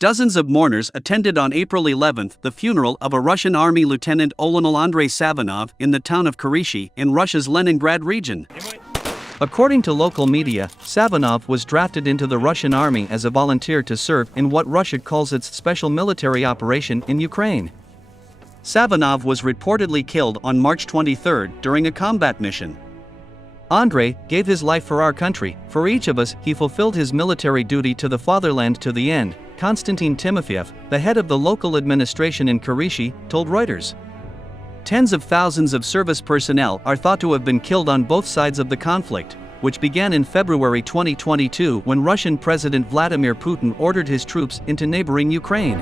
Dozens of mourners attended on April 11 the funeral of a Russian Army Lieutenant Andrei Savinov in the town of Kherson in Russia's Leningrad region. According to local media, Savinov was drafted into the Russian army as a volunteer to serve in what Russia calls its special military operation in Ukraine. Savinov was reportedly killed on March 23 during a combat mission. Andrei gave his life for our country. For each of us, he fulfilled his military duty to the fatherland to the end, Konstantin Timofeyev, the head of the local administration in Kherson, told Reuters. Tens of thousands of service personnel are thought to have been killed on both sides of the conflict, which began in February 2022 when Russian President Vladimir Putin ordered his troops into neighboring Ukraine.